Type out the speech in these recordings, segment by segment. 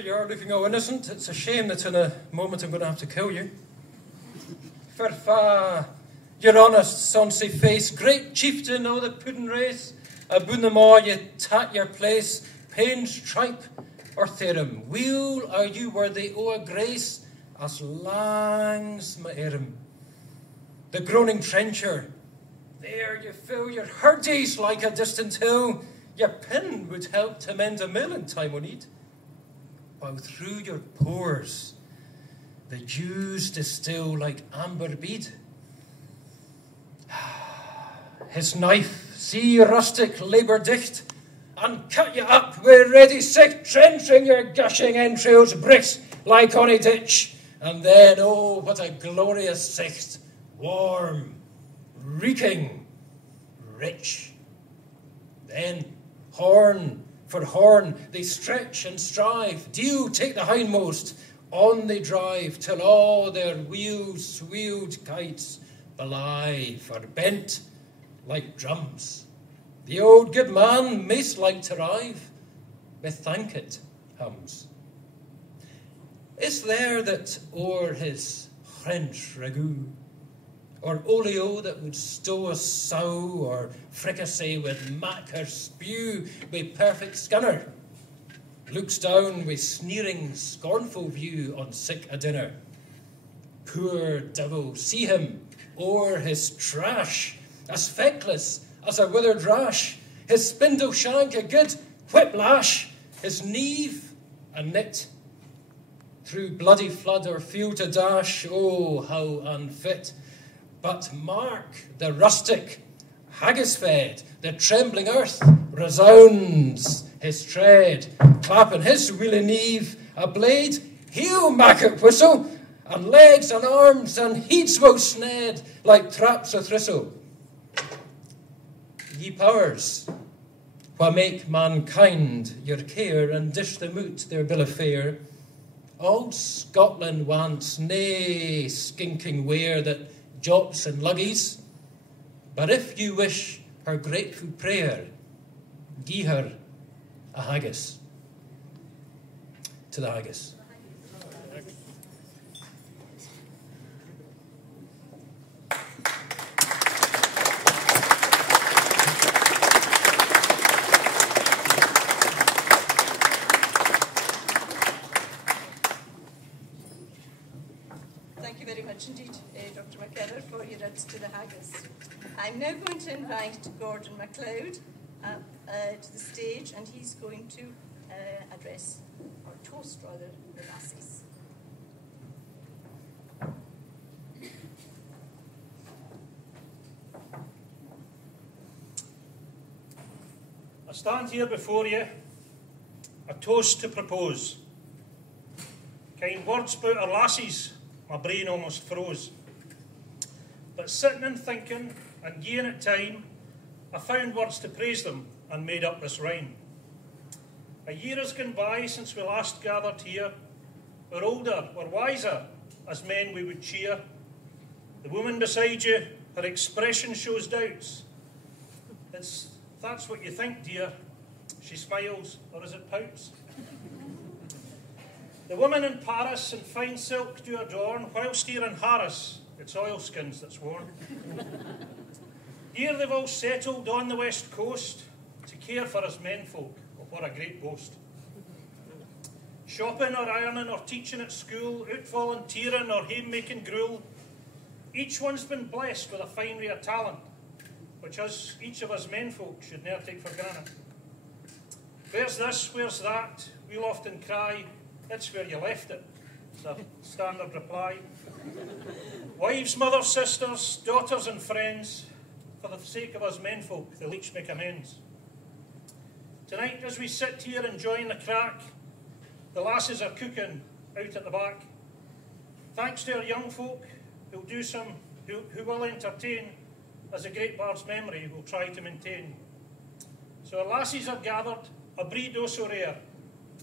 Here you are looking all innocent. It's a shame that in a moment I'm going to have to kill you. Ferfa, your honest, sonsy face, great chieftain o' the puddin' race, aboon them all ye tat your place, pains, tripe, or theorem. Weel are you worthy o' a grace as lang's my erim. The groaning trencher, there you fill your hurdies like a distant hill. Your pen would help to mend a mill in time o' need. While through your pores the dews distill like amber bead. His knife, see rustic labour dicht, and cut you up with ready sick, trenching your gushing entrails bricks like on a ditch. And then, oh, what a glorious sight, warm, reeking, rich. Then, horn for horn, they stretch and strive. Dew take the hindmost, on they drive, till all their wheels, wheeled kites belie, for bent like drums. The old good man maist like to rive, bethank it hums. Is there that o'er his French ragout, or olio that would stow a sow, or fricassee with mac or spew, with perfect scunner, looks down with sneering, scornful view on sick a dinner. Poor devil, see him o'er his trash, as feckless as a withered rash, his spindle shank a good whiplash, his neve a knit. Through bloody flood or field to dash, oh, how unfit. But mark the rustic, haggis fed, the trembling earth resounds his tread. Clapping his wheelie neve, a blade, he'll mack it whistle, and legs and arms and heeds will sned like traps o' thistle. Ye powers, wha make mankind your care and dish them out their bill of fare, all Scotland wants nae skinking ware that jots and luggies, but if you wish her grateful prayer, gie her a haggis. To the haggis. Thank you very much indeed, Dr MacKellar, for your ads to the haggis. I'm now going to invite Gordon MacLeod up to the stage, and he's going to address, or toast rather, the lassies. I stand here before you, a toast to propose. Kind words about our lassies, my brain almost froze. But sitting and thinking and giving it time, I found words to praise them and made up this rhyme. A year has gone by since we last gathered here. We're older, we're wiser, as men we would cheer. The woman beside you, her expression shows doubts. That's what you think, dear. She smiles, or is it pouts? The women in Paris in fine silk do adorn, whilst here in Harris, it's oilskins that's worn. Here they've all settled on the west coast to care for us menfolk. Oh, what a great boast. Shopping or ironing or teaching at school, out volunteering or hame-making gruel, each one's been blessed with a finery of talent, which each of us menfolk should ne'er take for granted. Where's this, where's that? We'll often cry, it's where you left it. It's a standard reply. Wives, mothers, sisters, daughters and friends, for the sake of us menfolk, they'll each make amends. Tonight, as we sit here enjoying the crack, the lasses are cooking out at the back. Thanks to our young folk who will entertain, as a great bard's memory we'll try to maintain. So our lassies are gathered, a breed oh so rare,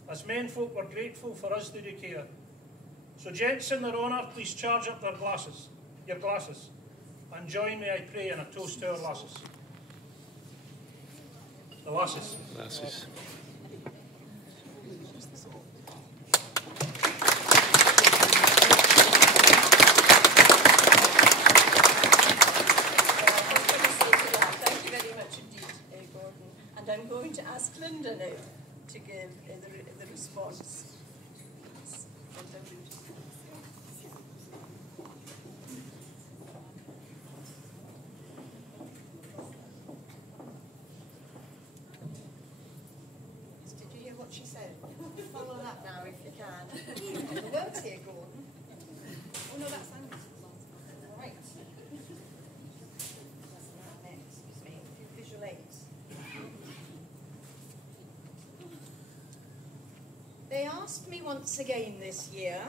as menfolk were grateful for us to do care. So gents in their honour, please charge up your glasses, and join me, I pray, in a toast to our lasses. The lasses. Lassies. to give the response. Did you hear what she said? Follow that now if you can. The words here, Gordon. Oh no, that's Angus. Right. Excuse me, a few visual aids. They asked me once again this year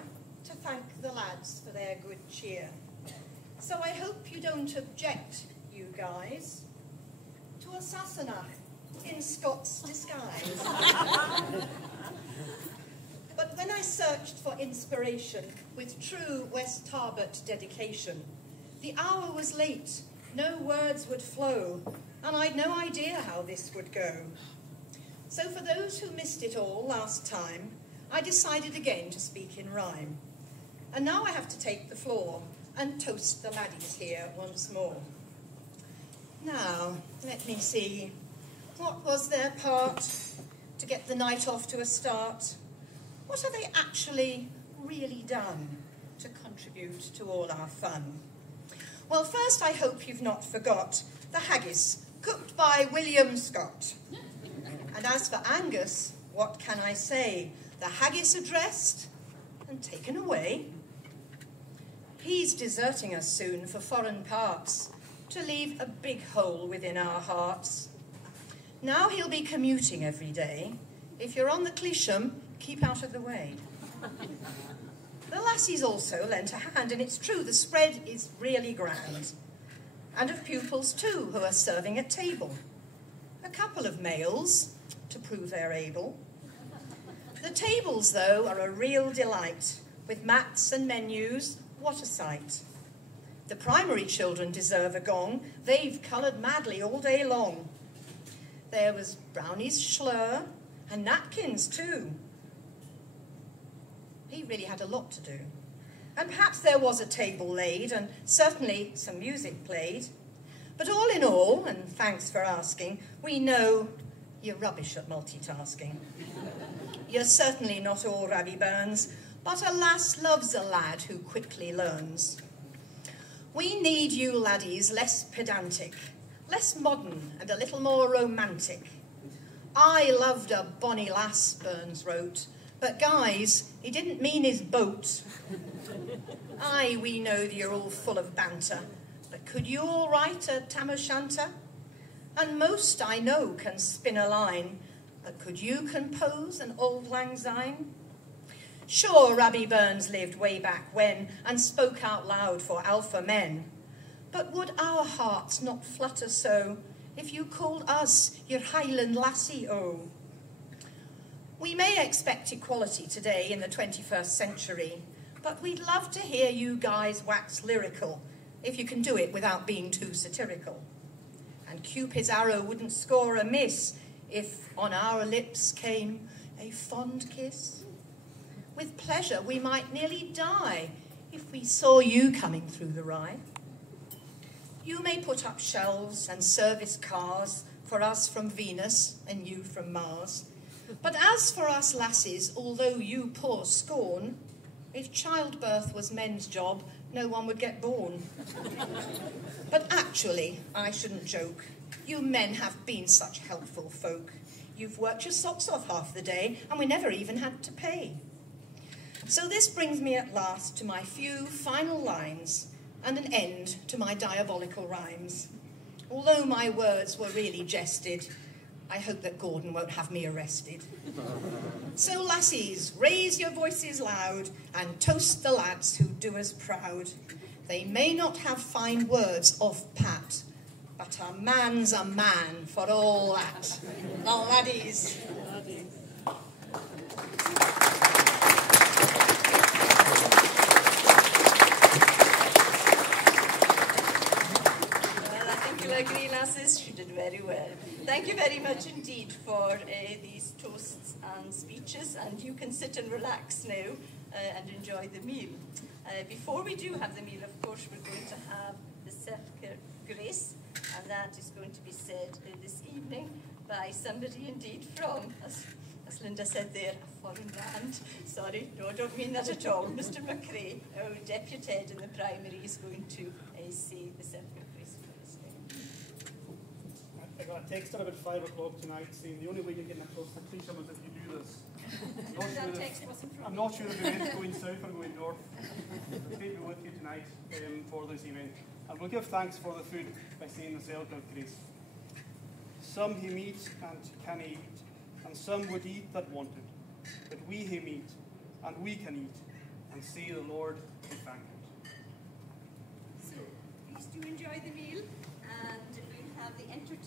to thank the lads for their good cheer. So I hope you don't object, you guys, to a Sassenach in Scots disguise. But when I searched for inspiration with true West Tarbert dedication, the hour was late, no words would flow, and I'd no idea how this would go. So for those who missed it all last time, I decided again to speak in rhyme. And now I have to take the floor and toast the laddies here once more. Now, let me see. What was their part to get the night off to a start? What have they actually really done to contribute to all our fun? Well, first I hope you've not forgot the haggis, cooked by William Scott. And as for Angus, what can I say? The haggis addressed and taken away. He's deserting us soon for foreign parts to leave a big hole within our hearts. Now he'll be commuting every day. If you're on the Cleasham, keep out of the way. The lassies also lent a hand, and it's true, the spread is really grand. And of pupils too, who are serving at table. A couple of males, to prove they're able. The tables, though, are a real delight. With mats and menus, what a sight. The primary children deserve a gong. They've coloured madly all day long. There was brownies schlur and napkins too. He really had a lot to do. And perhaps there was a table laid and certainly some music played. But all in all, and thanks for asking, we know you're rubbish at multitasking. You're certainly not all Rabbi Burns, but a lass loves a lad who quickly learns. We need you laddies less pedantic, less modern and a little more romantic. I loved a bonny lass, Burns wrote, but guys, he didn't mean his boat. Aye, we know that you're all full of banter, but could you all write a tam o' shanter? And most I know can spin a line, but could you compose an auld lang syne? Sure, Rabbi Burns lived way back when and spoke out loud for alpha men. But would our hearts not flutter so if you called us your Highland lassie, oh? We may expect equality today in the 21st century, but we'd love to hear you guys wax lyrical, if you can do it without being too satirical. And Cupid's arrow wouldn't score a miss if on our lips came a fond kiss. With pleasure we might nearly die if we saw you coming through the rye. You may put up shelves and service cars for us from Venus and you from Mars. But as for us lassies, although you pour scorn, if childbirth was men's job, no one would get born. But actually, I shouldn't joke. You men have been such helpful folk. You've worked your socks off half the day, and we never even had to pay. So this brings me at last to my few final lines and an end to my diabolical rhymes. Although my words were really jested, I hope that Gordon won't have me arrested. So lassies, raise your voices loud and toast the lads who do us proud. They may not have fine words off pat, but a man's a man for all that. The laddies. Agree, lasses, she did very well. Thank you very much indeed for these toasts and speeches, and you can sit and relax now and enjoy the meal. Before we do have the meal, of course, we're going to have the Sefker Grace, and that is going to be said this evening by somebody indeed from as Linda said there, a foreign land. Sorry, no, I don't mean that at all. Mr McRae, our deputy head in the primary, is going to say the certificate of grace for us. I got a text at about 5 o'clock tonight saying the only way you're getting across the Cleesham is if you do this. I'm not sure if the event's going south or going north. It's great to be with you tonight for this event. And we'll give thanks for the food by saying the celebrant grace. Some he meet and can eat, and some would eat that wanted. But we he meet, and we can eat, and see the Lord be thanked. So, please do enjoy the meal, and we'll have the entertainment.